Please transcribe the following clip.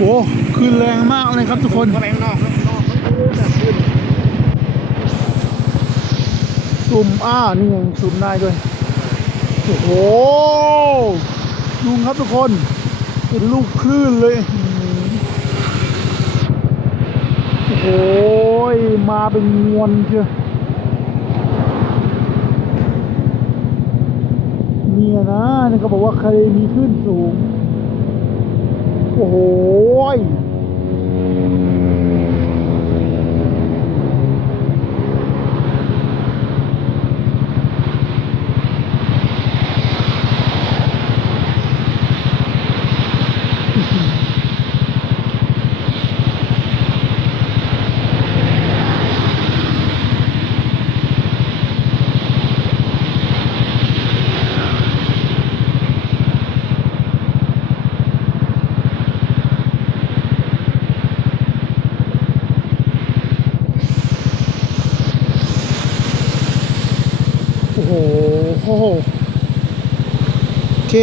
โอ้ขึ้นแรงมากเลยครับทุกคนเข้าไปข้างนอกครับข้างนอกแบบขึ้นซูมนี่ยังซูมได้ด้วยโอ้โหดูครับทุกคนเป็นลูกคลื่นเลยโอ้โหมาเป็นมวลเชียวเนี่ยนะนี่เขาบอกว่าทะเลมีคลื่นสูงโอ้โหโอ้โหโอเค